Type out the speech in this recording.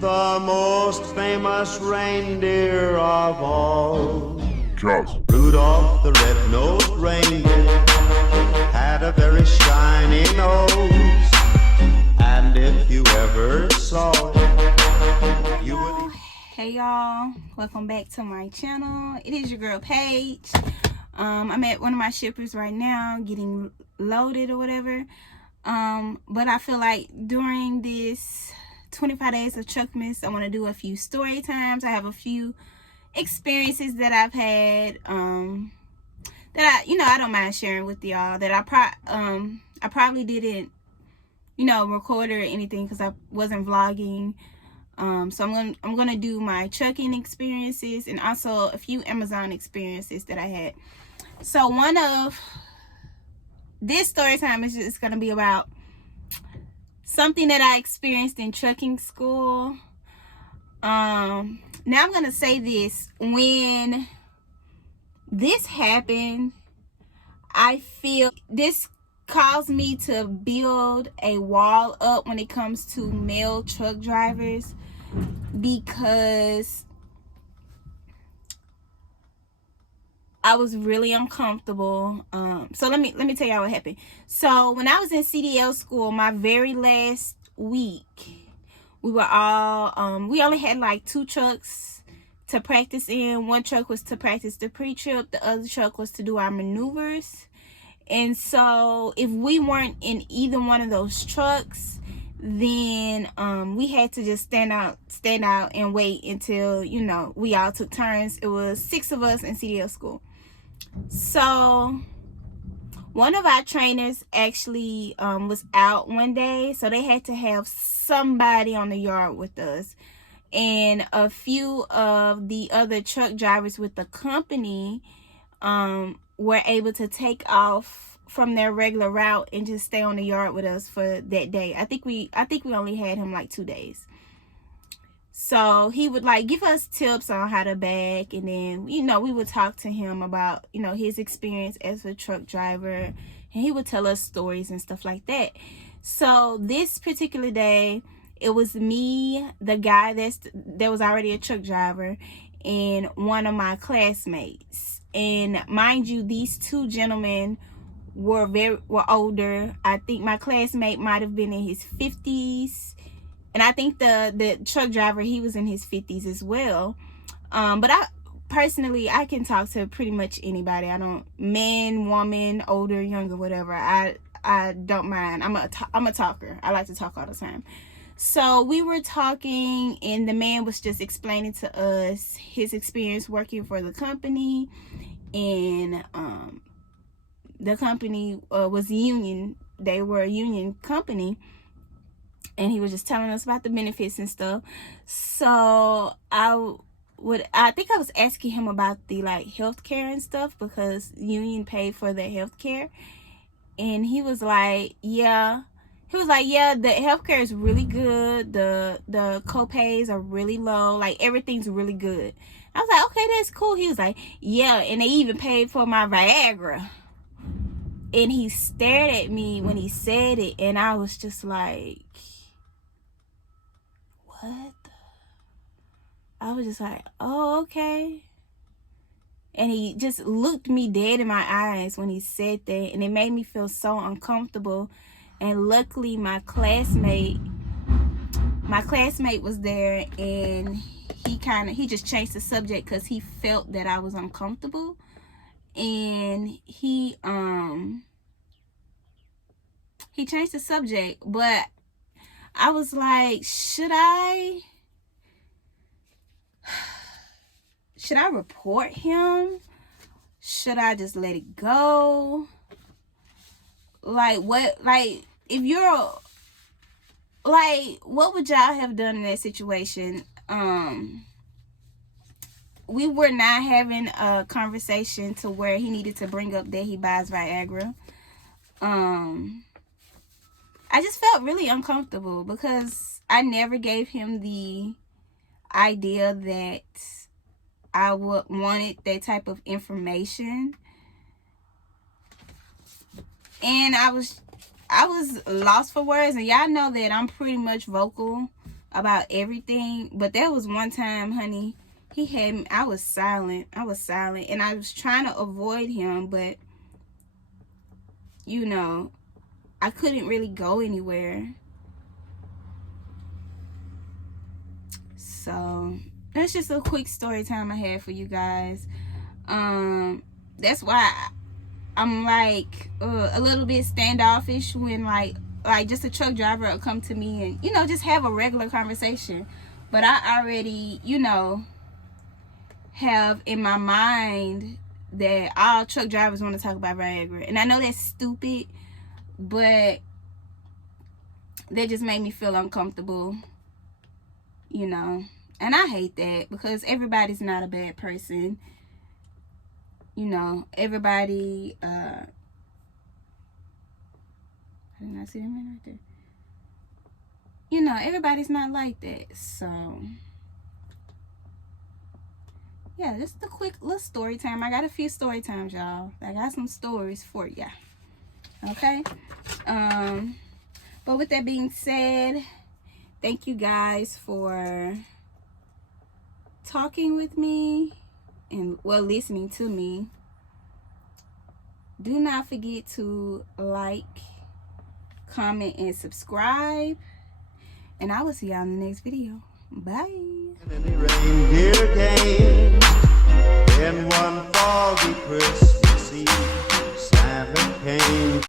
The most famous reindeer of all. Just Rudolph the red-nosed reindeer had a very shiny nose. And if you ever saw it, you would... Hey y'all, welcome back to my channel. It is your girl Paige. I'm at one of my shippers right now getting loaded or whatever. But I feel like during this 25 days of Truckmas, I want to do a few story times. I have a few experiences that I've had that I don't mind sharing with y'all, that I probably didn't record or anything because I wasn't vlogging. So I'm gonna do my trucking experiences and also a few Amazon experiences that I had. So one of this story time is just gonna be about something that I experienced in trucking school. Now I'm gonna say this: when this happened, I feel this caused me to build a wall up when it comes to male truck drivers, because I was really uncomfortable. So let me tell y'all what happened. So when I was in CDL school, my very last week, we were all we only had like 2 trucks to practice in. One truck was to practice the pre-trip, the other truck was to do our maneuvers. And so if we weren't in either one of those trucks, then we had to just stand out and wait until we all took turns. It was 6 of us in CDL school. So one of our trainers actually was out one day, so they had to have somebody on the yard with us, and a few of the other truck drivers with the company were able to take off from their regular route and just stay on the yard with us for that day. I think we only had him like 2 days. So he would like give us tips on how to back, and then we would talk to him about his experience as a truck driver, and he would tell us stories and stuff like that. So this particular day, it was me, the guy that was already a truck driver, and one of my classmates. And mind you, these 2 gentlemen were older. I think my classmate might have been in his 50s, and I think the truck driver, he was in his 50s as well. But I personally, I can talk to pretty much anybody. I don't, man, woman, older, younger, whatever. I don't mind. I'm a talker. I like to talk all the time. So we were talking, and the man was just explaining to us his experience working for the company, and the company was union. They were a union company, and he was just telling us about the benefits and stuff. So I think I was asking him about the healthcare and stuff, because union paid for the healthcare, and he was like, yeah. He was like, yeah, the healthcare is really good. The co-pays are really low. Like, everything's really good. I was like, okay, that's cool. He was like, yeah, and they even paid for my Viagra. And he stared at me when he said it, and I was just like, what? I was just like, oh, okay. And he just looked me dead in my eyes when he said that, and it made me feel so uncomfortable. And luckily my classmate was there, and he just changed the subject because he felt that I was uncomfortable. And he changed the subject, but I was like, should I report him? Should I just let it go? Like, what, if you're what would y'all have done in that situation? We were not having a conversation to where he needed to bring up that he buys Viagra. I just felt really uncomfortable because I never gave him the idea that I wanted that type of information. And I was lost for words, and y'all know that I'm pretty much vocal about everything. But there was one time, honey, he had me, I was silent, and I was trying to avoid him, but you know, I couldn't really go anywhere. So that's just a quick story time I had for you guys. That's why I'm like a little bit standoffish when like just a truck driver will come to me and, you know, just have a regular conversation. But I already, you know, have in my mind that all truck drivers want to talk about Viagra. And I know that's stupid, but that just made me feel uncomfortable, you know. And I hate that because everybody's not a bad person. You know, everybody, I did not see that man right there. You know, everybody's not like that. So, yeah, just a quick little story time. I got a few story times, y'all. I got some stories for ya. Okay? But with that being said, thank you guys for talking with me and, well, listening to me. Do not forget to like, comment, and subscribe. And I will see y'all in the next video. Bye. Reindeer game. In one foggy Christmas Eve, Santa came.